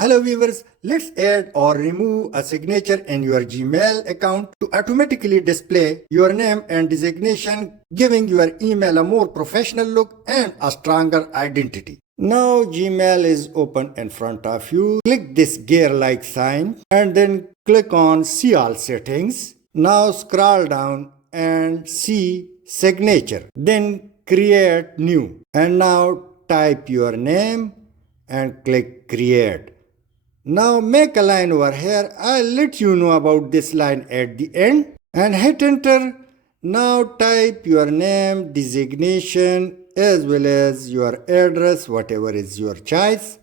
Hello viewers, let's add or remove a signature in your Gmail account to automatically display your name and designation, giving your email a more professional look and a stronger identity. Now Gmail is open in front of you. Click this gear-like sign and then click on See All Settings. Now scroll down and see Signature. Then Create New. And now type your name and click Create. Now make a line over here. I'll let you know about this line at the end and hit enter. Now type your name, designation as well as your address, whatever is your choice.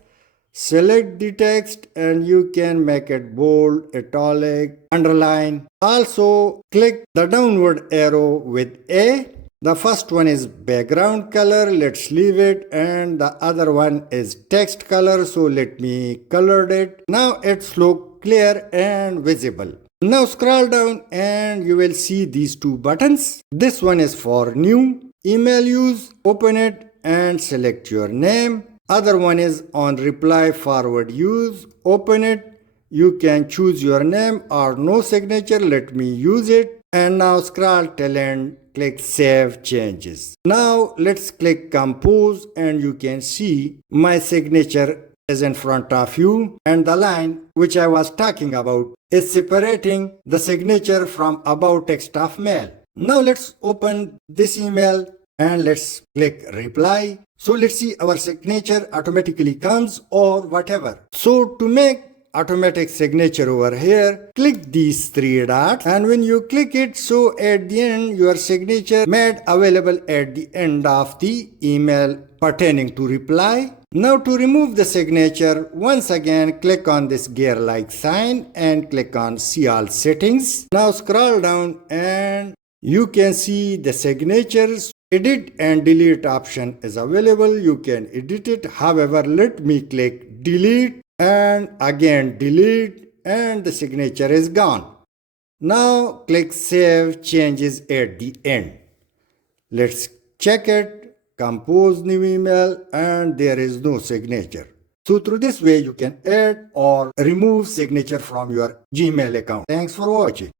Select the text and you can make it bold, italic, underline. Also click the downward arrow with A. The first one is background color, let's leave it, and the other one is text color, so let me color it. Now it's look clear and visible. Now scroll down and you will see these two buttons. This one is for new email use. Open it and select your name. Other one is on reply forward use. Open it. You can choose your name or no signature. Let me use it. And now scroll till end. Click Save Changes. Now let's click Compose and you can see my signature is in front of you and the line which I was talking about is separating the signature from above text of mail. Now let's open this email and let's click Reply. So let's see our signature automatically comes or whatever. So to make automatic signature over here, click these three dots and when you click it, so at the end your signature made available at the end of the email pertaining to reply. Now to remove the signature, once again click on this gear-like sign and click on See All Settings. Now scroll down and you can see the signatures. Edit and delete option is available. You can edit it. However, let me click delete and again delete and the signature is gone. Now click Save Changes at the end. Let's check it, compose new email and there is no signature. So through this way you can add or remove signature from your Gmail account. Thanks for watching.